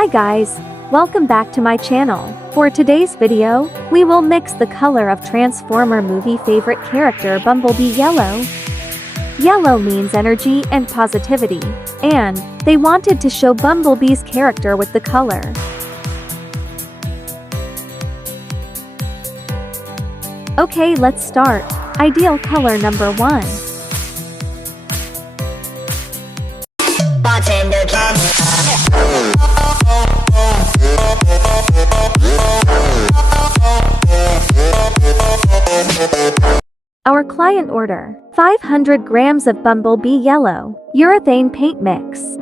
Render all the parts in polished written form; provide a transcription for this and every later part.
Hi guys, welcome back to my channel. For today's video, we will mix the color of Transformer movie favorite character Bumblebee Yellow. Yellow means energy and positivity, and they wanted to show Bumblebee's character with the color. Okay, let's start. Ideal color number 1. Our client order, 500 grams of Bumblebee Yellow, urethane paint mix.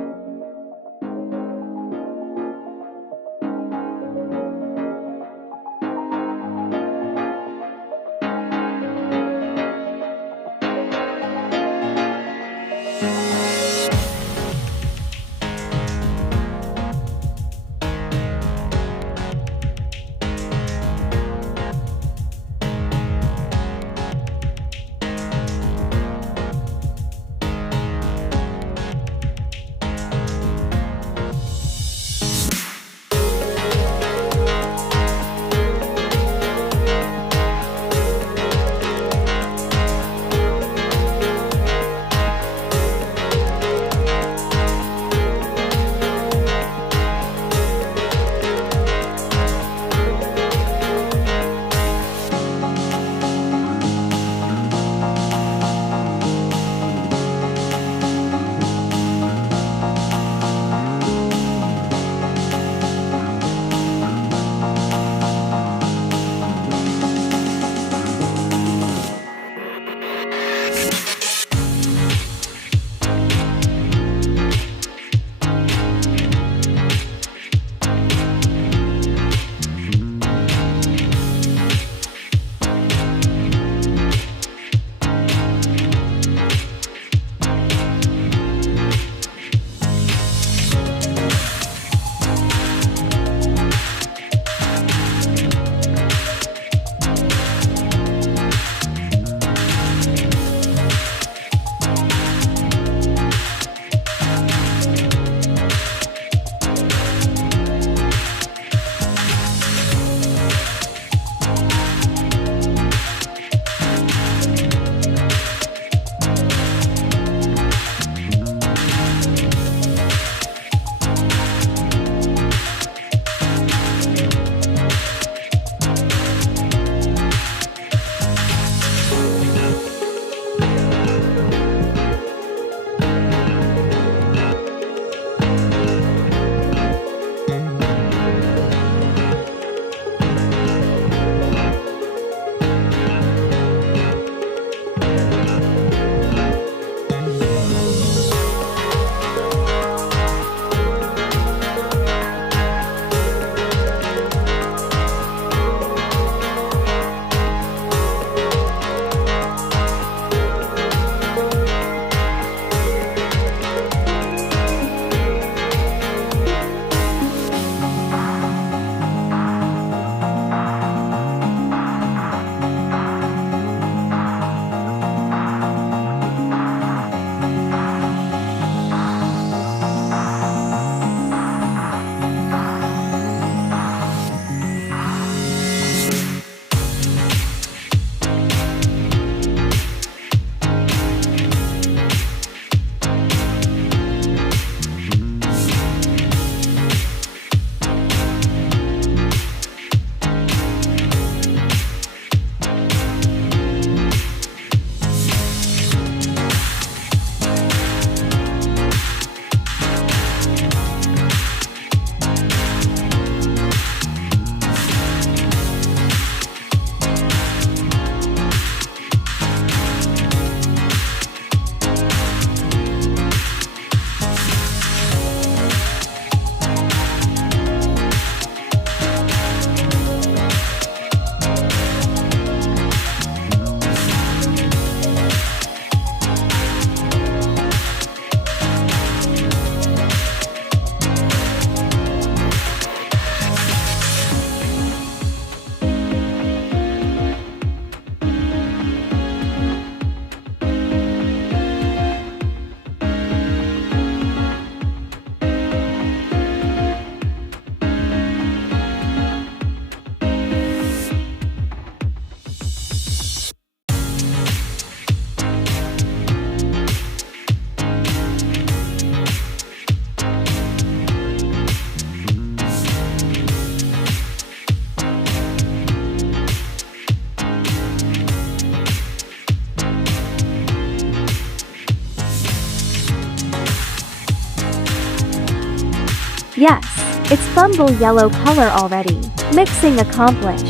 Yes, it's Bumble yellow color already. Mixing accomplished.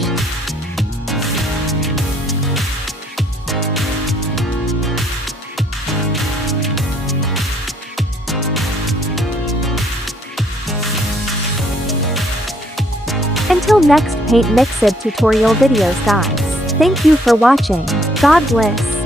Until next paint mixing tutorial videos guys. Thank you for watching. God bless.